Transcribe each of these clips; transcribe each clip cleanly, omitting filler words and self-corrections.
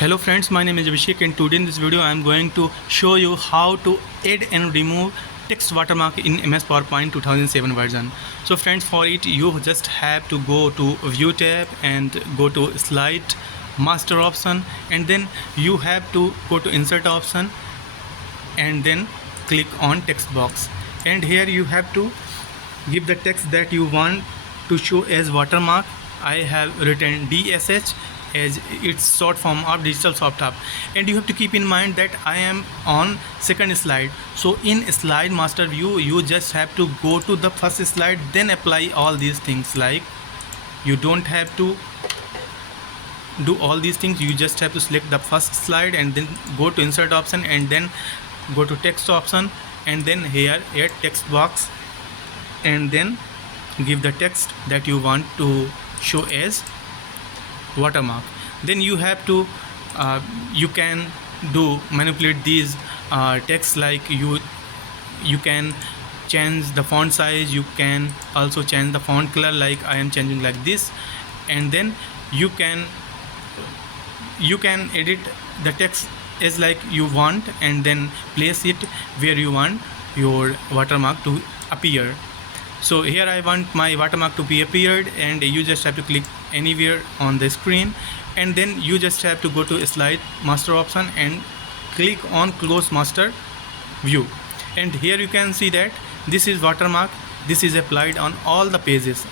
Hello friends, my name is Abhishek and today in this video I am going to show you how to add and remove text watermark in MS PowerPoint 2007 version. So friends, for it you just have to go to View tab and go to Slide Master option, and then you have to go to Insert option and then click on text box, and here you have to give the text that you want to show as watermark. I have written DSH as its short form of Digital Soft Hub, and you have to keep in mind that I am on second slide. So in Slide Master View you just have to go to the first slide, then apply all these things. Like, you don't have to do all these things, you just have to select the first slide and then go to Insert option and then go to Text option, and then here add text box, and then give the text that you want to show as watermark. Then you have to you can do manipulate these text, like you can change the font size, you can also change the font color, like I am changing like this, and then you can edit the text as like you want and then place it where you want your watermark to appear. So here I want my watermark to be appeared, and you just have to click anywhere on the screen, and then you just have to go to Slide Master option and click on Close Master View, and here you can see that this is watermark. This is applied on all the pages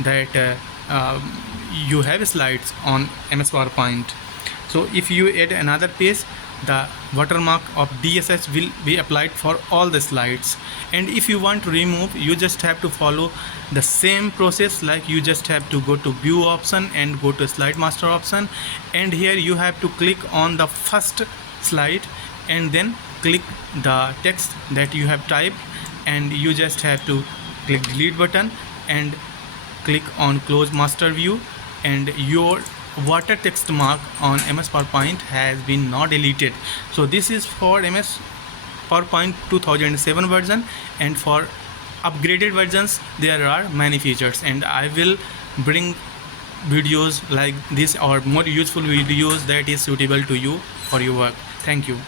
that you have slides on MS PowerPoint. So if you add another page, the watermark of DSH will be applied for all the slides. And if you want to remove, you just have to follow the same process. Like, you just have to go to View option and go to Slide Master option, and here you have to click on the first slide and then click the text that you have typed, and you just have to click Delete button and click on Close Master View, and your water text mark on MS PowerPoint has been not deleted. So this is for MS PowerPoint 2007 version, and for upgraded versions there are many features, and I will bring videos like this or more useful videos that is suitable to you for your work. Thank you.